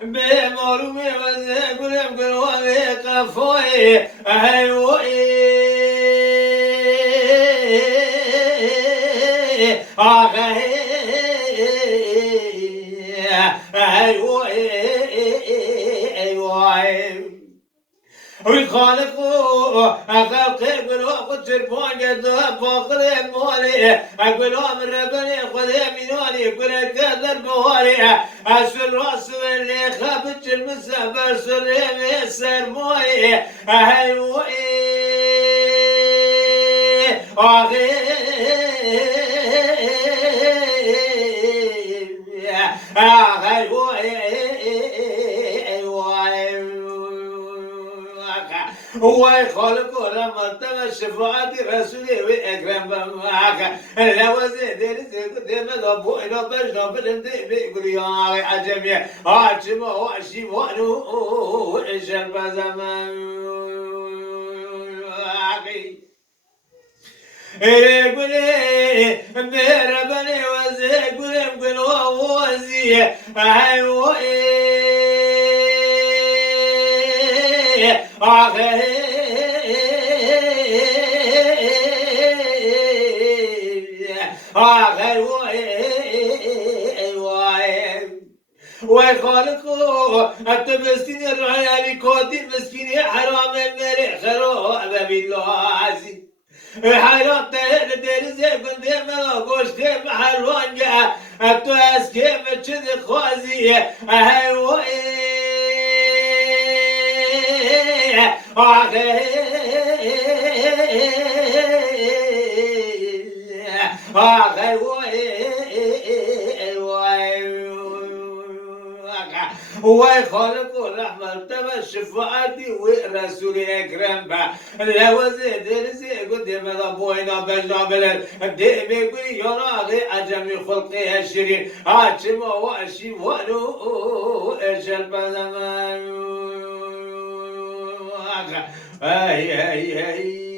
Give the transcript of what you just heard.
بمارو میوزه گلم گلوه قفای هیوی آقای هیوی وی خالق خلق گلو خود سرپان گذا فاقر مالی گلو من ربنی خود مینالی گل کدر بواری اصل راس ولی خبت المسافر سرمی سرمایی هیوی آخی هو خالق ورحمة الشفاعة رسوله وأكرم بمعك لو زيد رزق دم ضبو إلى بجنا بلند بيقول يا عجمي عجم وعشي وانو إجل بزمان قولي بربني وزي قولي قولوا وزي أيوه وخالقه أنت مسكين الرعاية بكودي مسكين حرام المريح خراب بالله عزيز حيران تهل زي كنت ما قوش كيف حلوان جاء أتواس كيف تشد خوازي أهوي وخالق الرحمة تبع الشفاعة ورسول أكرم با لو زيد رزق قدام ضبوينا بجنا بلد دي بيقول يا راغي عجمي خلقي الشرين عجم واشي وانو اجل بزمان اي اي اي